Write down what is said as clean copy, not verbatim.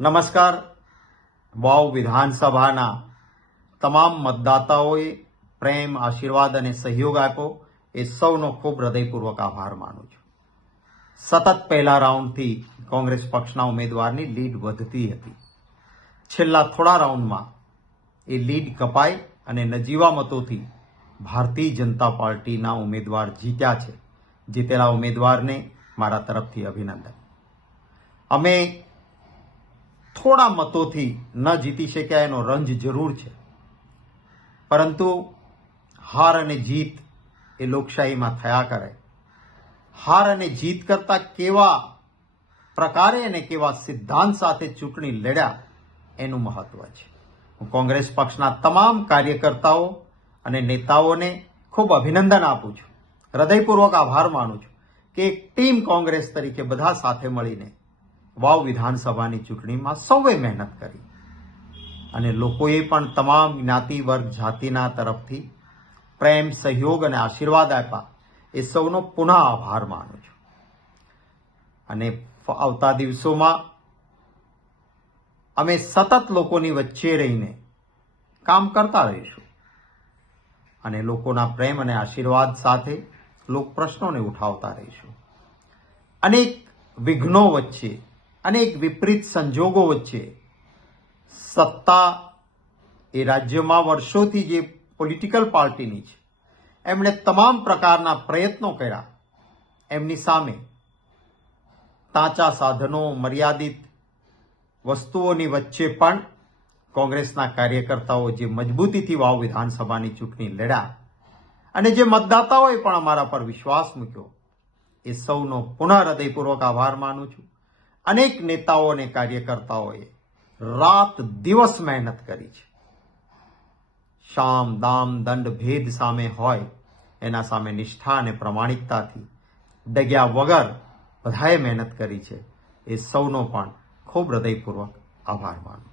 નમસ્કાર. વાવ વિધાનસભાના તમામ મતદાતાઓએ પ્રેમ, આશીર્વાદ અને સહયોગ આપ્યો એ સૌનો ખૂબ હૃદયપૂર્વક આભાર માનું છું. સતત પહેલા રાઉન્ડથી કોંગ્રેસ પક્ષના ઉમેદવારની લીડ વધતી હતી. છેલ્લા થોડા રાઉન્ડમાં એ લીડ કપાઈ અને નજીવા મતોથી ભારતીય જનતા પાર્ટીના ઉમેદવાર જીત્યા છે. જીતેલા ઉમેદવારને મારા તરફથી અભિનંદન. અમે થોડા મતોથી ન જીતી શક્યા એનો રંજ જરૂર છે, પરંતુ હાર અને જીત એ લોકશાહીમાં થયા કરે. હાર અને જીત કરતા કેવા પ્રકારે અને કેવા સિદ્ધાંત સાથે ચૂંટણી લડ્યા એનું મહત્વ છે. હું કોંગ્રેસ પક્ષના તમામ કાર્યકર્તાઓ અને નેતાઓને ખૂબ અભિનંદન આપું છું, હૃદયપૂર્વક આભાર માનું છું કે એક ટીમ કોંગ્રેસ તરીકે બધા સાથે મળીને વાવ વિધાનસભાની ચૂંટણીમાં સૌએ મહેનત કરી અને લોકોએ પણ તમામ જ્ઞાતિ, વર્ગ, જાતિના તરફથી પ્રેમ, સહયોગ અને આશીર્વાદ આપ્યા. એ સૌનો પુનઃ આભાર માનું છું. અને આવતા દિવસોમાં અમે સતત લોકોની વચ્ચે રહીને કામ કરતા રહીશું અને લોકોના પ્રેમ અને આશીર્વાદ સાથે લોક પ્રશ્નોને ઉઠાવતા રહીશું. અનેક વિઘ્નો વચ્ચે, અનેક વિપરીત સંજોગો વચ્ચે સત્તા એ રાજ્યમાં વર્ષોથી જે પોલિટિકલ પાર્ટીની છે એમણે તમામ પ્રકારના પ્રયત્નો કર્યા. એમની સામે તાચા સાધનો, મર્યાદિત વસ્તુઓની વચ્ચે પણ કોંગ્રેસના કાર્યકર્તાઓ જે મજબૂતીથી વાવ વિધાનસભાની ચૂંટણી લડ્યા અને જે મતદાતાઓએ પણ અમારા પર વિશ્વાસ મૂક્યો એ સૌનો પુનઃ હૃદયપૂર્વક આભાર માનું છું. અનેક નેતાઓ અને કાર્યકર્તાઓએ રાત દિવસ મહેનત કરી છે. શામ, દામ, દંડ, ભેદ સામે હોય એના સામે નિષ્ઠા અને પ્રમાણિકતાથી ડગ્યા વગર બધાએ મહેનત કરી છે. એ સૌનો પણ ખૂબ હૃદયપૂર્વક આભાર માનું.